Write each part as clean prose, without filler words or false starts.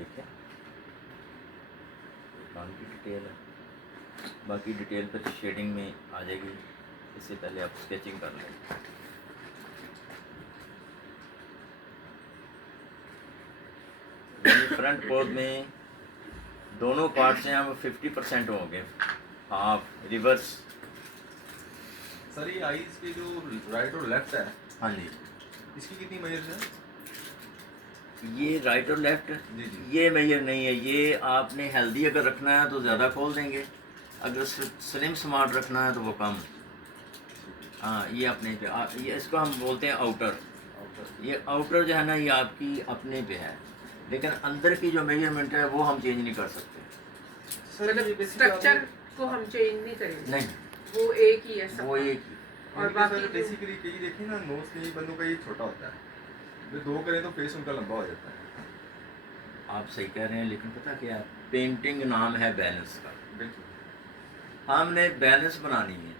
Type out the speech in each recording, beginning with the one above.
देखिए कान की डिटेल है, बाकी डिटेल पर शेडिंग में आ जाएगी। इससे पहले आप स्केचिंग कर लें। फ्रंट पोज में दोनों पार्ट से हम 50% होंगे, हाफ रिवर्स। सर ये आईज के जो राइट और लेफ्ट है, हाँ जी, इसकी कितनी मेजर है? ये राइट और लेफ्ट जी जी। ये मेजर नहीं है। ये आपने हेल्दी अगर रखना है तो ज़्यादा खोल देंगे, अगर स्लिम स्मार्ट रखना है तो वो कम। हाँ, ये अपने पे ये इसको हम बोलते हैं आउटर। ये आउटर जो है ना, ये आपकी अपने पे है, लेकिन अंदर की जो मेजरमेंट है वो हम चेंज नहीं कर सकते। मतलब स्ट्रक्चर को हम चेंज नहीं करेंगे, नहीं, वो एक ही है सब, वो एक और और बाकी सर जो- बेसिकली कई देखिए ना, नोज कई बंदों का ये छोटा होता है, जो दो करें तो फेस उनका लंबा हो जाता है। आप सही कह रहे हैं, लेकिन पता क्या है, पेंटिंग नाम है बैलेंस का। बिल्कुल। हमने बैलेंस बनानी है।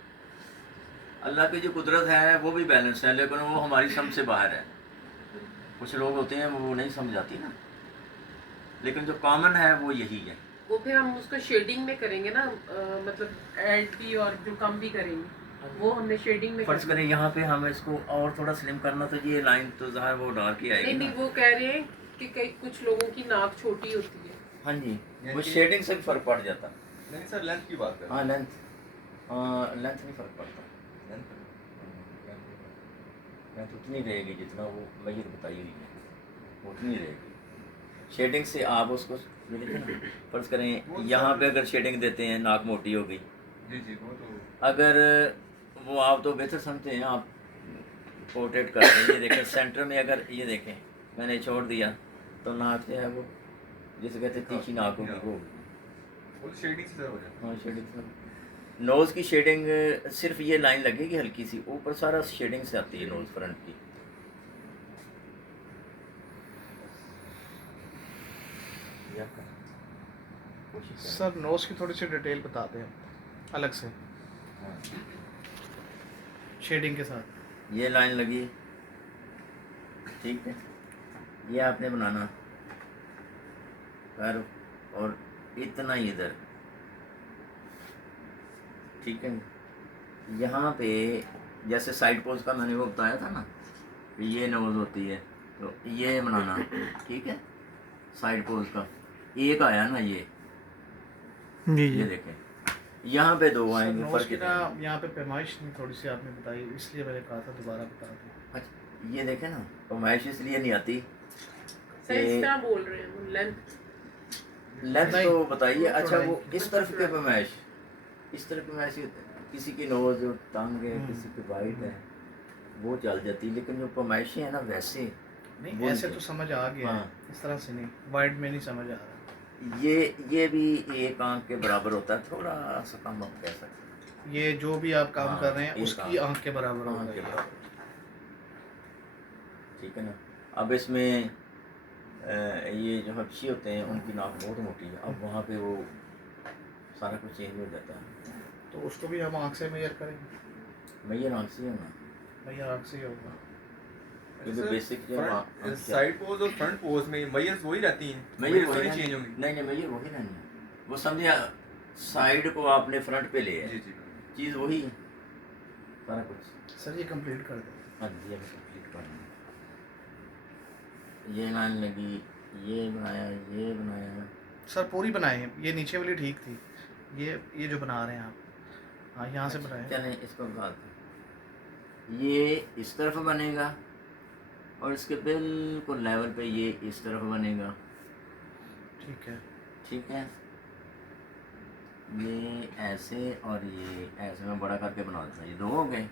अल्लाह की जो कुदरत है वो भी बैलेंस है, लेकिन वो हमारी समझ से बाहर है। कुछ लोग होते हैं वो नहीं समझ आती ना, लेकिन जो कॉमन है वो यही है। वो फिर हम उसको शेडिंग में करेंगे ना, मतलब ऐड भी और जो कम भी करेंगे वो हमने शेडिंग में फर्ज करना करें यहाँ पे हम इसको और थोड़ा स्लिम करना, तो ये लाइन तो ज़ाहिर वो डार्क ही आएगी नहीं ना। नहीं, वो कह रहे हैं कि कई कुछ लोगों की नाक छोटी होती है। हाँ जी, यानी वो कि- शेडिंग से भी फ़र्क पड़ जाता। नहीं सर, लेंथ की बात कर हाँ लेंथ, लेंथ नहीं फ़र्क पड़ता। लेंथ लेंथ उतनी रहेगी जितना वो मेजर बताई हुई है, उतनी रहेगी। शेडिंग से आप उसको ये देखें ना, फर्ज करें यहाँ पे अगर शेडिंग देते हैं नाक मोटी हो गई। जी जी, वो तो अगर वो आप तो बेहतर समझते हैं, आप पोर्ट्रेट करते हैं, ये देखें सेंटर में अगर ये देखें मैंने छोड़ दिया तो नाक जो है वो जैसे कहते हैं तीखी नाक होगी वो। शेडिंग से हो जाता हाँ शेडिंग, नोज़ की शेडिंग सिर्फ ये लाइन लगेगी हल्की सी, ऊपर सारा शेडिंग से आती है नोज़ फ्रंट की। ये आपका कोशिश करें। सर नोज की थोड़ी सी डिटेल बताते हैं अलग से हाँ, शेडिंग के साथ। ये लाइन लगी, ठीक है, ये आपने बनाना कर, और इतना ही इधर, ठीक है। यहाँ पे जैसे साइड पोज का मैंने वो बताया था ना, ये नोज होती है तो ये बनाना, ठीक है। साइड पोज का एक आया ना ये जी देखें, यहाँ पे दो सर आएंगे, नोज फर्क की कितना ना है। यहाँ पे पैमाइश नहीं थोड़ी सी आपने बताई, इसलिए मैंने कहा था दोबारा बता दें। अच्छा ये देखें ना, पैमाइश इसलिए नहीं आती, सर इस तरह बोल रहे हैं, लेंथ लेंथ नहीं, तो बताइए। अच्छा वो चौड़ाई। इस तरफ के पैमाइश, इस तरफ पैमाइश, किसी की नोज टंग है, किसी की वाइट है, वो चल जाती है, लेकिन जो पैमाइशें हैं ना वैसे नहीं बोल ऐसे के। तो समझ आ गया हाँ। है, इस तरह से नहीं, वाइड में नहीं समझ आ रहा। ये भी एक आंख के बराबर होता है, थोड़ा सा कम आप कह सकते हैं। ये जो भी आप काम हाँ, कर रहे हैं एक उसकी आंख के बराबर आंख होगा के ये। बराबर, ठीक है ना। अब इसमें ये जो हबशी होते हैं उनकी नाक बहुत मोटी है, अब वहाँ पे वो सारा कुछ चेंज हो जाता है। तो उसको भी हम आंख से मेजर करेंगे। मैं ये नाक से हूँ ना, भैया आंख से ही होगा। क्योंकि बेसिक जो है। साइड पोज और फ्रंट पोज में मेजर्स वही रहती हैं, मैं ये मेजर्स वही नहीं नहीं चेंज होंगी। नहीं मैं ये वही नहीं है, वो समझे साइड को आपने फ्रंट पे ले जी है, जी। चीज़ वही है सारा कुछ। सर ये कंप्लीट कर दें। हाँ जी, अभी कंप्लीट कर लें। ये लाइन लगी, ये बनाया। सर पूरी बनाए हैं, ये नीचे वाली ठीक थी, ये जो बना रहे हैं आप, हाँ यहाँ से बनाए। चलें इसको निकाल दें। ये इस तरफ बनेगा और इसके बिल्कुल लेवल पे ये इस तरफ बनेगा, ठीक है। ठीक है। ये ऐसे और ये ऐसे में बड़ा करके बना देता, ये दो हो गए।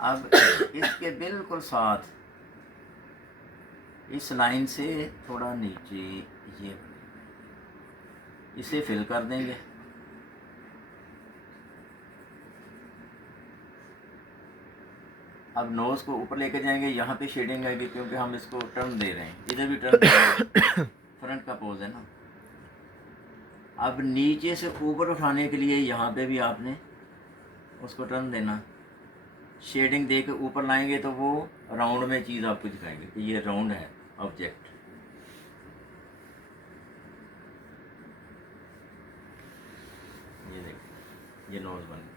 अब इसके बिल्कुल साथ इस लाइन से थोड़ा नीचे ये, इसे फिल कर देंगे। अब नोज़ को ऊपर लेके जाएंगे, यहाँ पे शेडिंग आएगी क्योंकि हम इसको टर्न दे रहे हैं, इधर भी टर्न दे रहे हैं, फ्रंट का पोज है ना। अब नीचे से ऊपर उठाने के लिए यहाँ पे भी आपने उसको टर्न देना, शेडिंग दे के ऊपर लाएंगे तो वो राउंड में चीज़ आपको दिखाएंगे कि ये राउंड है ऑब्जेक्ट। ये नोज़ बन,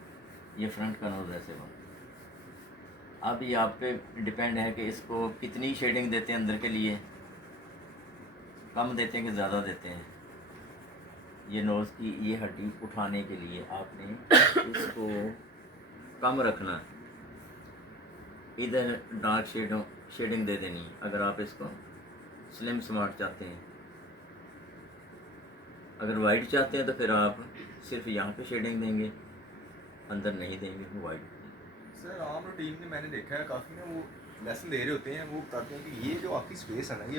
ये फ्रंट का नोज़ ऐसे बन। अब ये आप पे डिपेंड है कि इसको कितनी शेडिंग देते हैं अंदर के लिए, कम देते हैं कि ज़्यादा देते हैं। ये नोज़ की ये हड्डी उठाने के लिए आपने इसको कम रखना, इधर डार्क शेडिंग दे देनी अगर आप इसको स्लिम स्मार्ट चाहते हैं। अगर वाइट चाहते हैं तो फिर आप सिर्फ यहाँ पे शेडिंग देंगे, अंदर नहीं देंगे वाइट। सर आम रूटीन में मैंने देखा है काफ़ी ना वो लेसन दे रहे होते हैं, वो बताते हैं कि ये जो आपकी स्पेस है ना ये